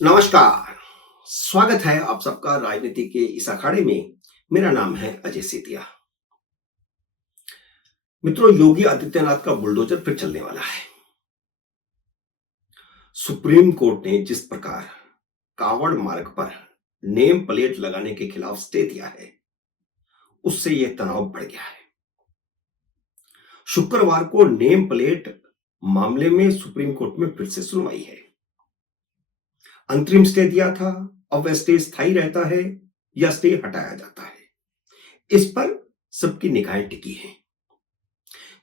नमस्कार। स्वागत है आप सबका राजनीति के इस अखाड़े में। मेरा नाम है अजय सेतिया। मित्रों, योगी आदित्यनाथ का बुलडोजर फिर चलने वाला है। सुप्रीम कोर्ट ने जिस प्रकार कांवड़ मार्ग पर नेम प्लेट लगाने के खिलाफ स्टे दिया है, उससे यह तनाव बढ़ गया है। शुक्रवार को नेम प्लेट मामले में सुप्रीम कोर्ट में फिर से सुनवाई है। अंतरिम स्टे दिया था, अब वह स्टे स्थायी रहता है या स्टे हटाया जाता है, इस पर सबकी निगाहें टिकी हैं।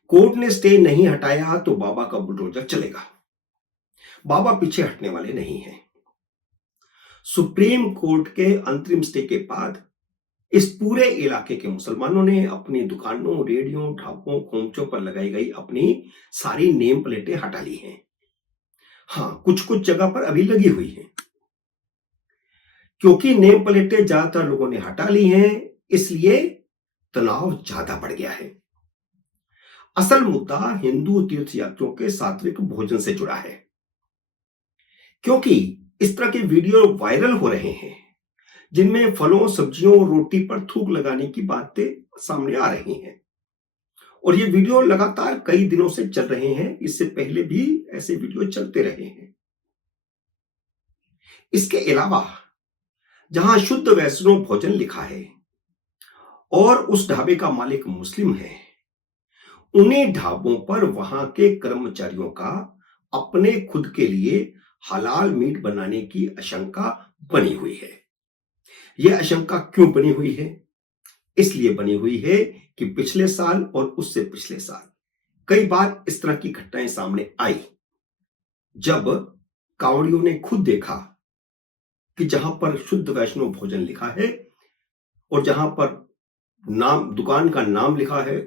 कोर्ट ने स्टे नहीं हटाया तो बाबा का बुलडोजर चलेगा। बाबा पीछे हटने वाले नहीं हैं। सुप्रीम कोर्ट के अंतरिम स्टे के बाद इस पूरे इलाके के मुसलमानों ने अपनी दुकानों, रेडियो, ढाबों, खोमचों पर लगाई गई अपनी सारी नेम प्लेटें हटा ली हैं। हां, कुछ कुछ जगह पर अभी लगी हुई हैं। क्योंकि नेम प्लेटें ज्यादातर लोगों ने हटा ली हैं, इसलिए तनाव ज्यादा बढ़ गया है। असल मुद्दा हिंदू तीर्थयात्रियों के सात्विक भोजन से जुड़ा है। क्योंकि इस तरह के वीडियो वायरल हो रहे हैं जिनमें फलों, सब्जियों और रोटी पर थूक लगाने की बातें सामने आ रही हैं, और ये वीडियो लगातार कई दिनों से चल रहे हैं। इससे पहले भी ऐसे वीडियो चलते रहे हैं। इसके अलावा जहां शुद्ध वैष्णव भोजन लिखा है और उस ढाबे का मालिक मुस्लिम है, उन्हीं ढाबों पर वहां के कर्मचारियों का अपने खुद के लिए हलाल मीट बनाने की आशंका बनी हुई है। यह आशंका क्यों बनी हुई है? इसलिए बनी हुई है कि पिछले साल और उससे पिछले साल कई बार इस तरह की घटनाएं सामने आई, जब कांवड़ियों ने खुद देखा कि जहां पर शुद्ध वैष्णव भोजन लिखा है और जहां पर नाम, दुकान का नाम लिखा है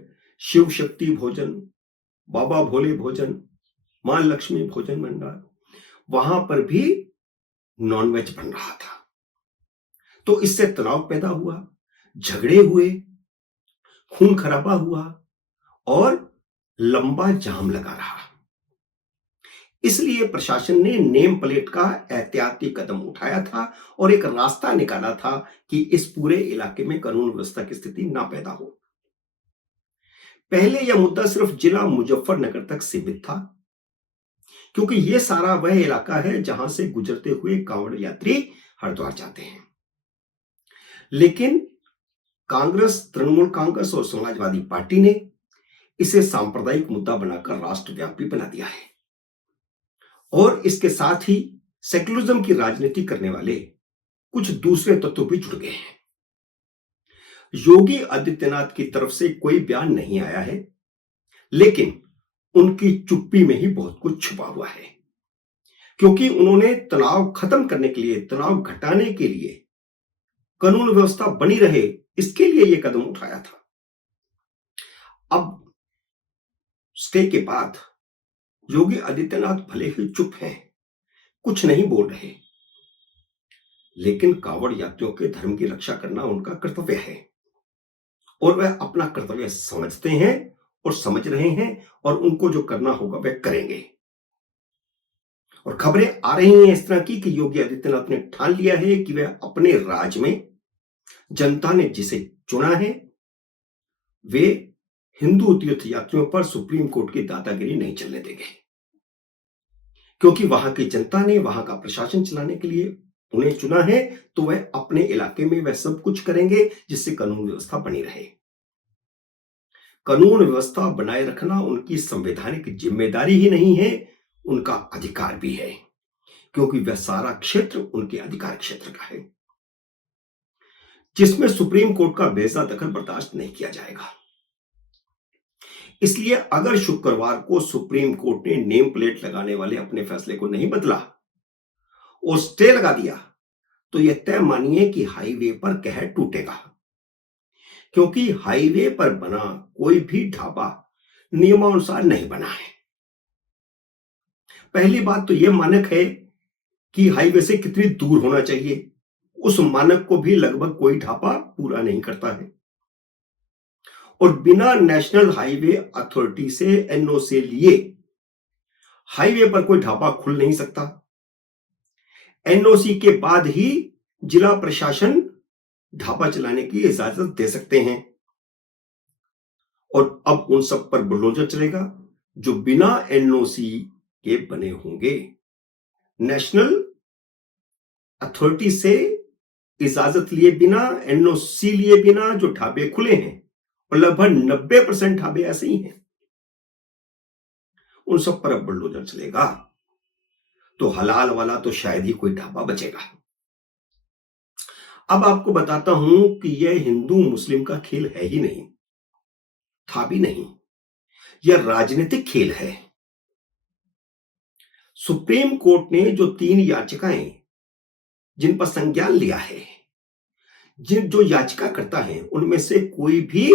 शिव शक्ति भोजन, बाबा भोले भोजन, मां लक्ष्मी भोजन भंडार, वहां पर भी नॉनवेज बन रहा था। तो इससे तनाव पैदा हुआ, झगड़े हुए, खून खराबा हुआ और लंबा जाम लगा रहा। इसलिए प्रशासन ने नेम प्लेट का एहतियाती कदम उठाया था और एक रास्ता निकाला था कि इस पूरे इलाके में कानून व्यवस्था की स्थिति ना पैदा हो। पहले यह मुद्दा सिर्फ जिला मुजफ्फरनगर तक सीमित था, क्योंकि यह सारा वह इलाका है जहां से गुजरते हुए कांवड़ यात्री हरिद्वार जाते हैं। लेकिन कांग्रेस, तृणमूल कांग्रेस और समाजवादी पार्टी ने इसे सांप्रदायिक मुद्दा बनाकर राष्ट्रव्यापी बना दिया है, और इसके साथ ही सेक्युलरिज्म की राजनीति करने वाले कुछ दूसरे तत्व भी जुड़ गए हैं। योगी आदित्यनाथ की तरफ से कोई बयान नहीं आया है, लेकिन उनकी चुप्पी में ही बहुत कुछ छुपा हुआ है, क्योंकि उन्होंने तनाव खत्म करने के लिए, तनाव घटाने के लिए, कानून व्यवस्था बनी रहे, इसके लिए यह कदम उठाया था। अब स्टे के बाद योगी आदित्यनाथ भले ही चुप हैं, कुछ नहीं बोल रहे, लेकिन कांवड़ यात्रियों के धर्म की रक्षा करना उनका कर्तव्य है, और वह अपना कर्तव्य समझते हैं और समझ रहे हैं, और उनको जो करना होगा वह करेंगे। और खबरें आ रही हैं इस तरह की कि योगी आदित्यनाथ ने ठान लिया है कि वह अपने राज में जनता ने जिसे चुना है, वे हिंदू तीर्थयात्रियों पर सुप्रीम कोर्ट की दादागिरी नहीं चलने देंगे, क्योंकि वहां की जनता ने वहां का प्रशासन चलाने के लिए उन्हें चुना है। तो वह अपने इलाके में वह सब कुछ करेंगे जिससे कानून व्यवस्था बनी रहे। कानून व्यवस्था बनाए रखना उनकी संवैधानिक जिम्मेदारी ही नहीं है, उनका अधिकार भी है, क्योंकि वह सारा क्षेत्र उनके अधिकार क्षेत्र का है, जिसमें सुप्रीम कोर्ट का बेजा दखल बर्दाश्त नहीं किया जाएगा। इसलिए अगर शुक्रवार को सुप्रीम कोर्ट ने नेम प्लेट लगाने वाले अपने फैसले को नहीं बदला और स्टे लगा दिया, तो यह तय मानिए कि हाईवे पर कहर टूटेगा, क्योंकि हाईवे पर बना कोई भी ढाबा नियमानुसार नहीं बना है। पहली बात तो यह मानक है कि हाईवे से कितनी दूर होना चाहिए, उस मानक को भी लगभग कोई ढाबा पूरा नहीं करता है, और बिना नेशनल हाईवे अथॉरिटी से एनओसी लिए हाईवे पर कोई ढाबा खुल नहीं सकता। एनओसी के बाद ही जिला प्रशासन ढाबा चलाने की इजाजत दे सकते हैं। और अब उन सब पर बुलडोजर चलेगा जो बिना एनओसी के बने होंगे। नेशनल अथॉरिटी से इजाजत लिए बिना, एनओसी लिए बिना जो ढाबे खुले हैं, और लगभग 90% ढाबे ऐसे ही हैं, उन सब पर अब बुलडोजर चलेगा। तो हलाल वाला तो शायद ही कोई ढाबा बचेगा। अब आपको बताता हूं कि यह हिंदू मुस्लिम का खेल है ही नहीं, था भी नहीं, यह राजनीतिक खेल है। सुप्रीम कोर्ट ने जो 3 याचिकाएं जिन पर संज्ञान लिया है, जिन जो याचिका करता है, उनमें से कोई भी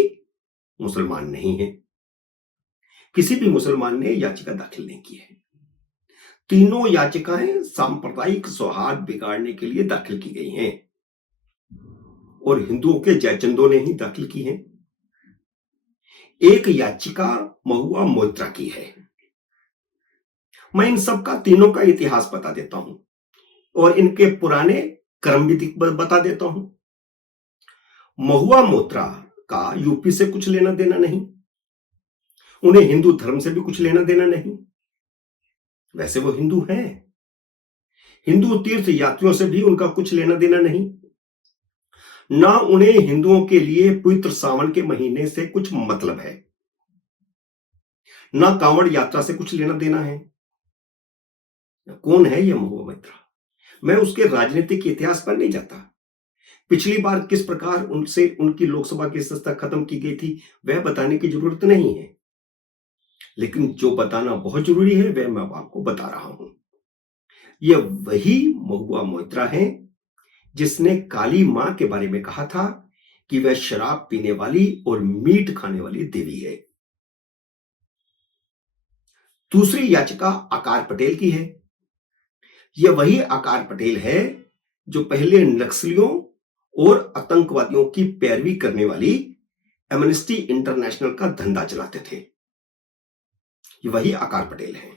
मुसलमान नहीं है। किसी भी मुसलमान ने याचिका दाखिल नहीं की है। तीनों याचिकाएं सांप्रदायिक सौहार्द बिगाड़ने के लिए दाखिल की गई हैं और हिंदुओं के जयचंदों ने ही दाखिल की हैं। एक याचिका महुआ मोइत्रा की है। मैं इन सब का, तीनों का इतिहास बता देता हूं और इनके पुराने क्रम भी बता देता हूं। महुआ मोइत्रा का यूपी से कुछ लेना देना नहीं, उन्हें हिंदू धर्म से भी कुछ लेना देना नहीं। वैसे वो हिंदू हैं। हिंदू तीर्थ यात्रियों से भी उनका कुछ लेना देना नहीं। ना उन्हें हिंदुओं के लिए पवित्र सावन के महीने से कुछ मतलब है, ना कांवड़ यात्रा से कुछ लेना देना है। कौन है यह महुआ मोइत्रा? मैं उसके राजनीतिक इतिहास पर नहीं जाता। पिछली बार किस प्रकार उनसे उनकी लोकसभा की सत्ता खत्म की गई थी, वह बताने की जरूरत नहीं है। लेकिन जो बताना बहुत जरूरी है वह मैं आपको बता रहा हूं। यह वही महुआ मोइत्रा है जिसने काली मां के बारे में कहा था कि वह शराब पीने वाली और मीट खाने वाली देवी है। दूसरी याचिका आकार पटेल की है। यह वही आकार पटेल है जो पहले नक्सलियों और आतंकवादियों की पैरवी करने वाली एमनेस्टी इंटरनेशनल का धंधा चलाते थे। ये वही आकार पटेल है।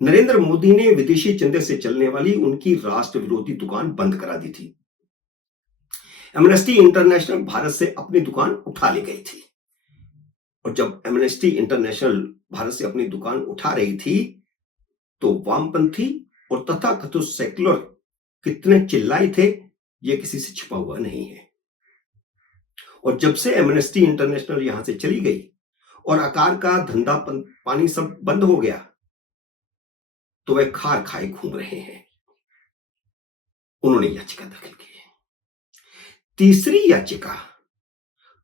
नरेंद्र मोदी ने विदेशी चंदे से चलने वाली उनकी राष्ट्र विरोधी दुकान बंद करा दी थी। एमनेस्टी इंटरनेशनल भारत से अपनी दुकान उठा ले गई थी और जब एमनेस्टी इंटरनेशनल भारत से अपनी दुकान उठा रही थी तो वामपंथी और तथाकथित सेक्युलर कितने चिल्लाए थे, यह किसी से छिपा हुआ नहीं है। और जब से एमनेस्टी इंटरनेशनल यहां से चली गई और आकार का धंधा पानी सब बंद हो गया तो वह खार खाए घूम रहे हैं। उन्होंने याचिका दाखिल की है। तीसरी याचिका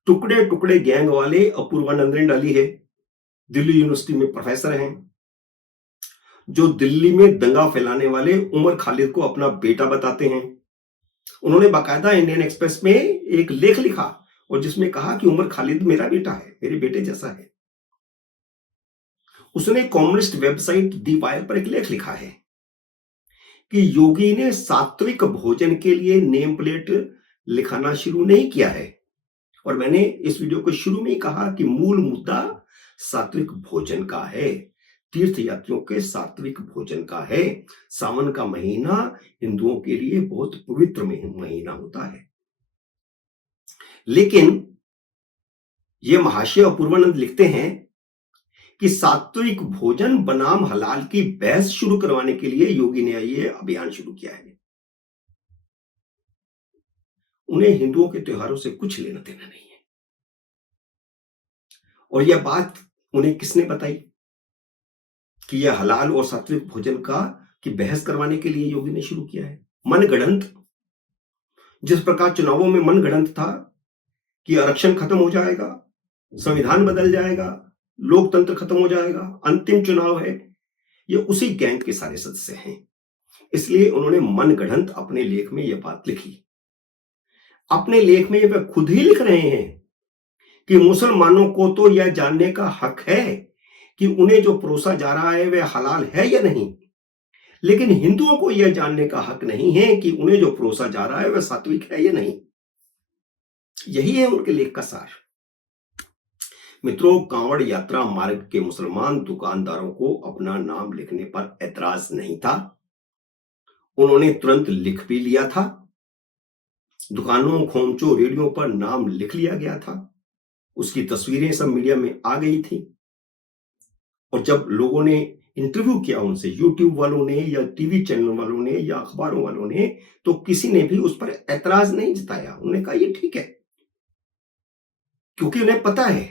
टुकड़े टुकड़े गैंग वाले अपूर्वानंद ने डाली है। दिल्ली यूनिवर्सिटी में प्रोफेसर हैं जो दिल्ली में दंगा फैलाने वाले उमर खालिद को अपना बेटा बताते हैं। उन्होंने बाकायदा इंडियन एक्सप्रेस में एक लेख लिखा और जिसमें कहा कि उमर खालिद मेरा बेटा है, मेरे बेटे जैसा है। उसने कम्युनिस्ट वेबसाइट दी वायर पर एक लेख लिखा है कि योगी ने सात्विक भोजन के लिए नेम प्लेट लिखाना शुरू नहीं किया है। और मैंने इस वीडियो को शुरू में ही कहा कि मूल मुद्दा सात्विक भोजन का है, तीर्थ यात्रियों के सात्विक भोजन का है। सावन का महीना हिंदुओं के लिए बहुत पवित्र महीना होता है। लेकिन यह महाशय अपूर्वानंद लिखते हैं कि सात्विक भोजन बनाम हलाल की बहस शुरू करवाने के लिए योगी ने यह अभियान शुरू किया है। उन्हें हिंदुओं के त्योहारों से कुछ लेना देना नहीं है। और यह बात उन्हें किसने बताई कि यह हलाल और सात्विक भोजन की बहस करवाने के लिए योगी ने शुरू किया है? मनगढ़ंत। जिस प्रकार चुनावों में मनगढ़ंत था कि आरक्षण खत्म हो जाएगा, संविधान बदल जाएगा, लोकतंत्र खत्म हो जाएगा, अंतिम चुनाव है, ये उसी गैंग के सारे सदस्य हैं। इसलिए उन्होंने मनगढ़ंत अपने लेख में यह बात लिखी। अपने लेख में वह खुद ही लिख रहे हैं कि मुसलमानों को तो यह जानने का हक है कि उन्हें जो परोसा जा रहा है वह हलाल है या नहीं, लेकिन हिंदुओं को यह जानने का हक नहीं है कि उन्हें जो परोसा जा रहा है वह सात्विक है या नहीं। यही है उनके लेख का सार। मित्रों, कांवड़ यात्रा मार्ग के मुसलमान दुकानदारों को अपना नाम लिखने पर ऐतराज नहीं था। उन्होंने तुरंत लिख भी लिया था। दुकानों, खोमचों, रेडियो पर नाम लिख लिया गया था। उसकी तस्वीरें सब मीडिया में आ गई थी। और जब लोगों ने इंटरव्यू किया उनसे, यूट्यूब वालों ने या टीवी चैनल वालों ने या अखबारों वालों ने, तो किसी ने भी उस पर ऐतराज नहीं जताया। उन्होंने कहा ये ठीक है, क्योंकि उन्हें पता है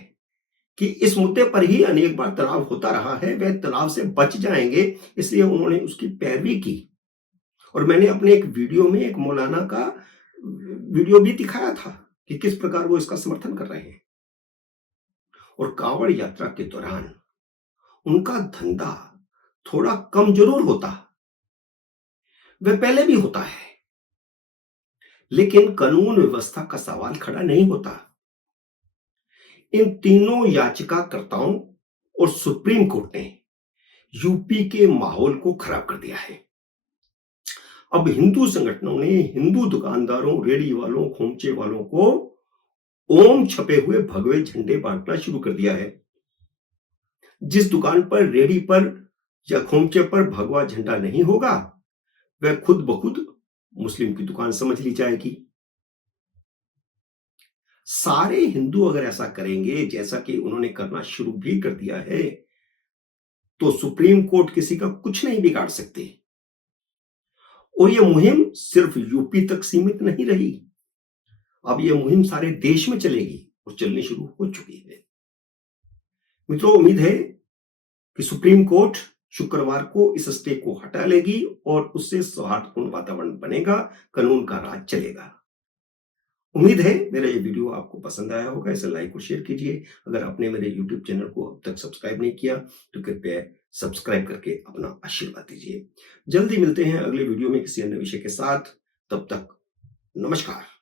कि इस मुद्दे पर ही अनेक बार तनाव होता रहा है, वे तनाव से बच जाएंगे, इसलिए उन्होंने उसकी पैरवी की। और मैंने अपने एक वीडियो में एक मौलाना का वीडियो भी दिखाया था कि किस प्रकार वो इसका समर्थन कर रहे हैं। और कांवड़ यात्रा के दौरान उनका धंधा थोड़ा कम जरूर होता, वह पहले भी होता है, लेकिन कानून व्यवस्था का सवाल खड़ा नहीं होता। इन तीनों याचिकाकर्ताओं और सुप्रीम कोर्ट ने यूपी के माहौल को खराब कर दिया है। अब हिंदू संगठनों ने हिंदू दुकानदारों, रेडी वालों, खोमचे वालों को ओम छपे हुए भगवे झंडे बांटना शुरू कर दिया है। जिस दुकान पर, रेडी पर या खोमचे पर भगवा झंडा नहीं होगा, वह खुद ब खुद मुस्लिम की दुकान समझ ली जाएगी। सारे हिंदू अगर ऐसा करेंगे, जैसा कि उन्होंने करना शुरू भी कर दिया है, तो सुप्रीम कोर्ट किसी का कुछ नहीं बिगाड़ सकती। और यह मुहिम सिर्फ यूपी तक सीमित नहीं रही, अब यह मुहिम सारे देश में चलेगी और चलनी शुरू हो चुकी है। मित्रों, उम्मीद है कि सुप्रीम कोर्ट शुक्रवार को इस स्टे को हटा लेगी और उससे सौहार्दपूर्ण वातावरण बनेगा, कानून का राज चलेगा। उम्मीद है मेरा ये वीडियो आपको पसंद आया होगा। इसे लाइक और शेयर कीजिए। अगर आपने मेरे यूट्यूब चैनल को अब तक सब्सक्राइब नहीं किया तो कृपया सब्सक्राइब करके अपना आशीर्वाद दीजिए। जल्दी मिलते हैं अगले वीडियो में किसी अन्य विषय के साथ। तब तक नमस्कार।